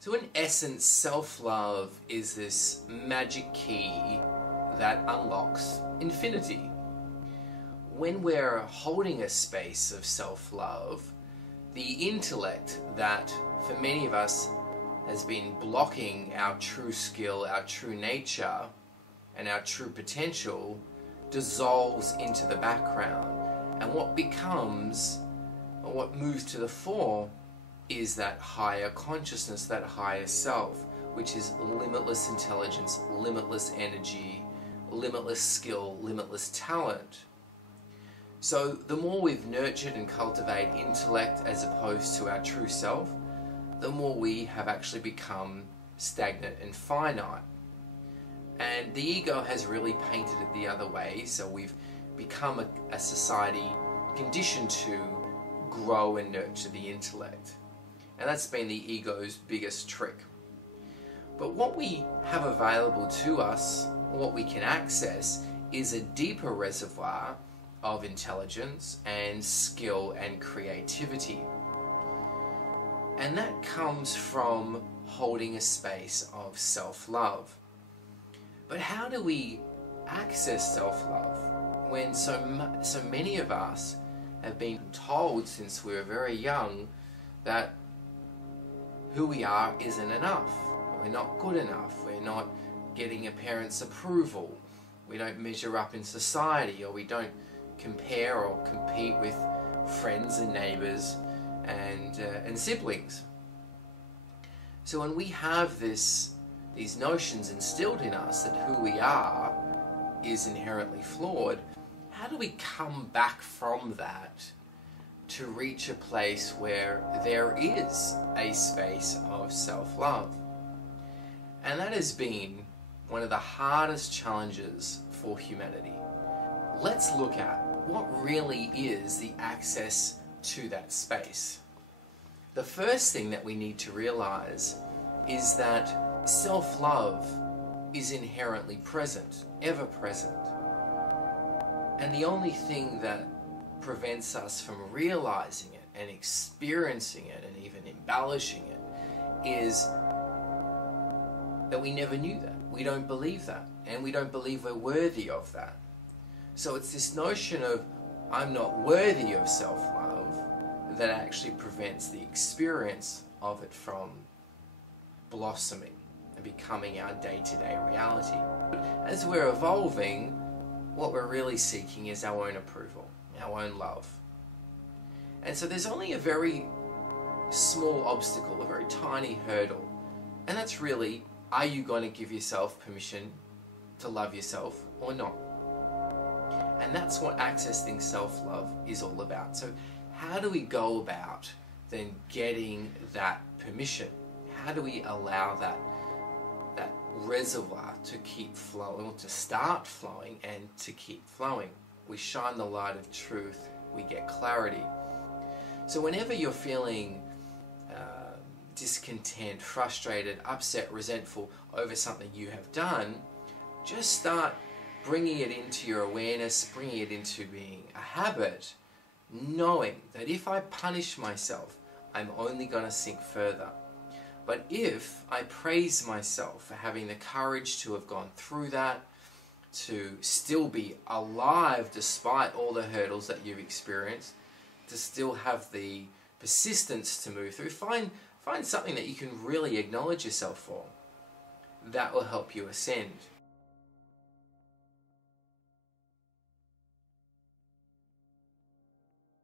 So in essence, self-love is this magic key that unlocks infinity. When we're holding a space of self-love, the intellect that for many of us has been blocking our true skill, our true nature, and our true potential dissolves into the background. And what becomes, or what moves to the fore, is that higher consciousness, that higher self, which is limitless intelligence, limitless energy, limitless skill, limitless talent. So the more we've nurtured and cultivated intellect as opposed to our true self, the more we have actually become stagnant and finite. And the ego has really painted it the other way, so we've become a society conditioned to grow and nurture the intellect. And that's been the ego's biggest trick. But what we have available to us, what we can access, is a deeper reservoir of intelligence and skill and creativity. And that comes from holding a space of self-love. But how do we access self-love when so many of us have been told since we were very young that who we are isn't enough, we're not good enough, we're not getting a parent's approval, we don't measure up in society, or we don't compare or compete with friends and neighbours and siblings. So when we have these notions instilled in us that who we are is inherently flawed, how do we come back from that to reach a place where there is a space of self-love? And that has been one of the hardest challenges for humanity. Let's look at what really is the access to that space. The first thing that we need to realize is that self-love is inherently present, ever present. And the only thing that prevents us from realizing it and experiencing it and even embellishing it is that we never knew that. We don't believe that, and we don't believe we're worthy of that. So it's this notion of I'm not worthy of self-love that actually prevents the experience of it from blossoming and becoming our day-to-day reality. As we're evolving, what we're really seeking is our own approval, our own love. And so there's only a very small obstacle, a very tiny hurdle, and that's really, are you going to give yourself permission to love yourself or not? And that's what accessing self-love is all about. So how do we go about then getting that permission? How do we allow that reservoir to keep flowing, or to start flowing and to keep flowing? We shine the light of truth, we get clarity. So whenever you're feeling discontent, frustrated, upset, resentful over something you have done, just start bringing it into your awareness, bringing it into being a habit, knowing that if I punish myself, I'm only going to sink further. But if I praise myself for having the courage to have gone through that, to still be alive despite all the hurdles that you've experienced, to still have the persistence to move through, find something that you can really acknowledge yourself for. That will help you ascend.